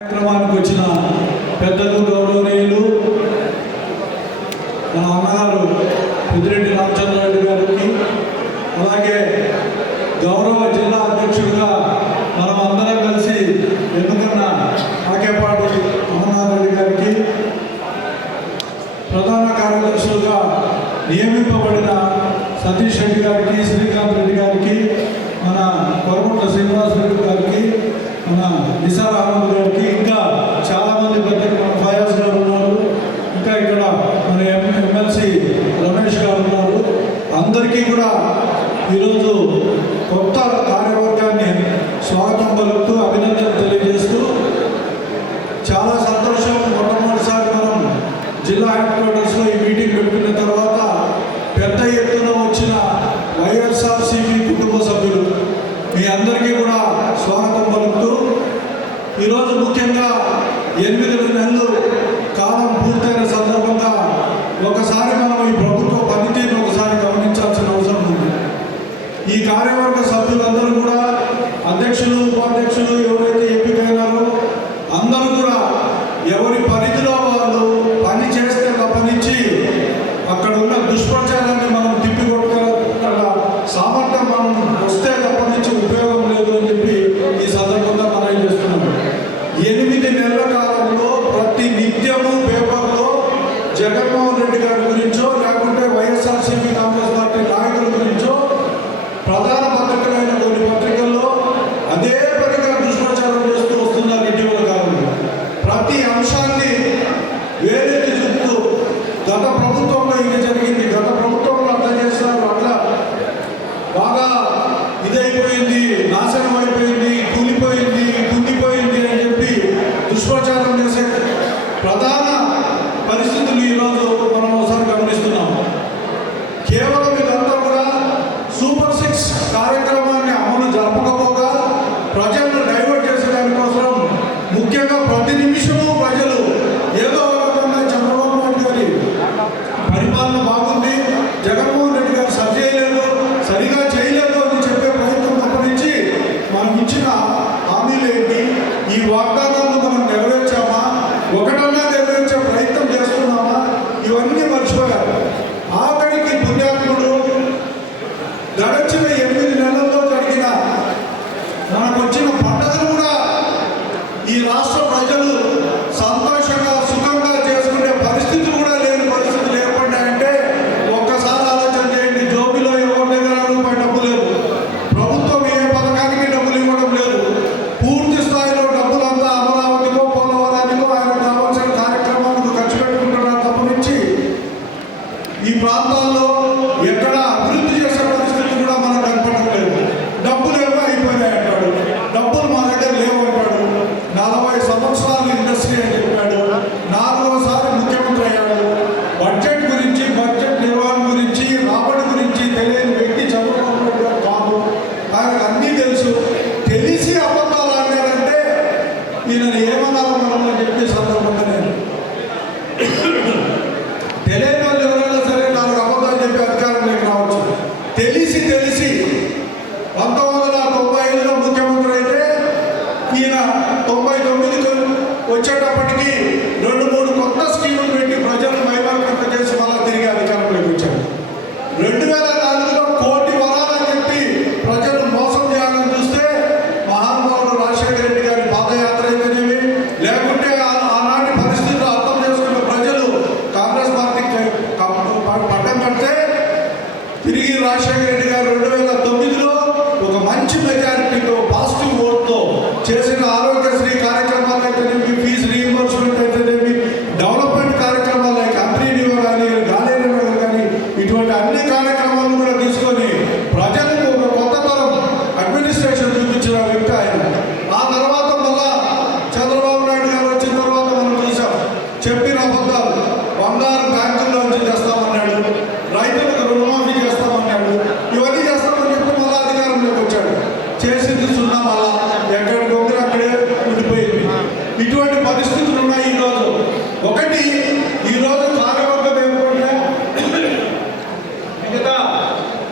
కార్యక్రమానికి వచ్చిన పెద్దలు గౌరవనీయులు మన అన్నగారు పెద్దిరెడ్డి రామచంద్రారెడ్డి గారికి అలాగే గౌరవ జిల్లా అధ్యక్షుడిగా మనం అందరం కలిసి ఎన్నుకున్న ఆకేపాటి అమర్నాథ్ రెడ్డి గారికి ప్రధాన కార్యదర్శులుగా నియమింపబడిన సతీష్ రెడ్డి గారికి శ్రీకాంత్ రెడ్డి గారికి మన కొరమట్ల శ్రీనివాస్ రెడ్డి గారికి మన నిసార్ అహ్మద్ గారికి ఇంకా చాలామంది మంది పెద్ద మన ఫయాజ్ గారు ఉన్నారు. ఇంకా ఇక్కడ మన ఎమ్మెల్సీ రమేష్ గారు ఉన్నారు. అందరికీ కూడా ఈరోజు కొత్త కార్యవర్గాన్ని స్వాగతం పలుకుతూ అభినందన తెలియజేస్తూ చాలా సంతోషం. మొట్టమొదటిసారి మనం జిల్లా హెడ్ క్వార్టర్స్లో ఈ మీటింగ్ పెట్టుకున్న తర్వాత పెద్ద ఎత్తున వచ్చిన వైఎస్ఆర్సీపీ కుటుంబ సభ్యులు మీ అందరికీ కూడా ఈరోజు ముఖ్యంగా ఎనిమిది నెలలు కాలం పూర్తయిన సందర్భంగా ఒకసారి మనం ఈ ప్రభుత్వ పనితీరును ఒకసారి గమనించాల్సిన అవసరం ఉంది. ఈ కార్యవర్గ సభ్యులందరూ కూడా అధ్యక్షులు గత ప్రభుత్వంలో ఇది జరిగింది. గత ప్రభుత్వంలో అట్లా చేస్తున్నారు అట్లా బాగా ఇదైపోయింది నాశనం అయిపోయింది కూలిపోయింది కుంగిపోయింది అని చెప్పి దుష్ప్రచారం చేసే ప్రధాన పరిస్థితులు ఈరోజు మనం ఒకసారి గమనిస్తున్నాం. కేవలం ఇదంతా కూడా సూపర్ సిక్స్ కార్యక్రమం వచ్చేటప్పటికి రెండు మూడు కొత్త స్కీములు పెట్టి ప్రజలను మైమార్పింప చేసి మళ్ళా తిరిగి అధికారంలోకి వచ్చాడు రెండు వేల నాలుగులో కోటి వరాలని చెప్పి ప్రజలు మోసం చేయాలని చూస్తే మహానుభావుడు రాజశేఖర రెడ్డి గారి పాదయాత్ర అయితేనేమి? లేకుంటే ఆనాటి పరిస్థితులు అర్థం చేసుకున్న ప్రజలు కాంగ్రెస్ పార్టీకి పట్టం కడితే తిరిగి రాజశేఖర రెడ్డి గారు రెండు వేల తొమ్మిదిలో ఒక మంచి మెజారిటీతో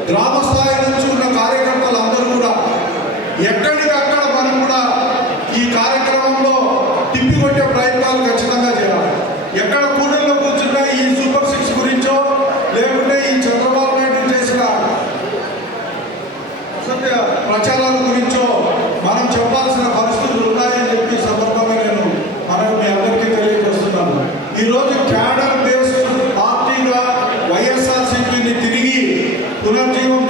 గ్రామ స్థాయి నుంచి ఉన్న కార్యకర్తలు అందరూ కూడా ఎక్కడ మనం కూడా ఈ కార్యక్రమంలో టిప్ తిప్పికొట్టే ప్రయత్నాలు ఖచ్చితంగా చేయాలి ఎక్కడ కూడల్లో కూర్చున్నా ఈ సూపర్ సిక్స్ గురించో లేకుంటే ఈ చంద్రబాబు నాయుడు చేసిన అసత్య ప్రచారాల గురించో మనం చెప్పాల్సిన పరిస్థితులు ఉన్నాయని చెప్పి ఈ సందర్భంగా నేను మనం మీ అందరికీ తెలియజేస్తున్నాను ఈరోజు క్యాడర్ బేస్డ్ పార్టీగా వైఎస్ఆర్సీపీని తిరిగి పునర్జీవం చేసి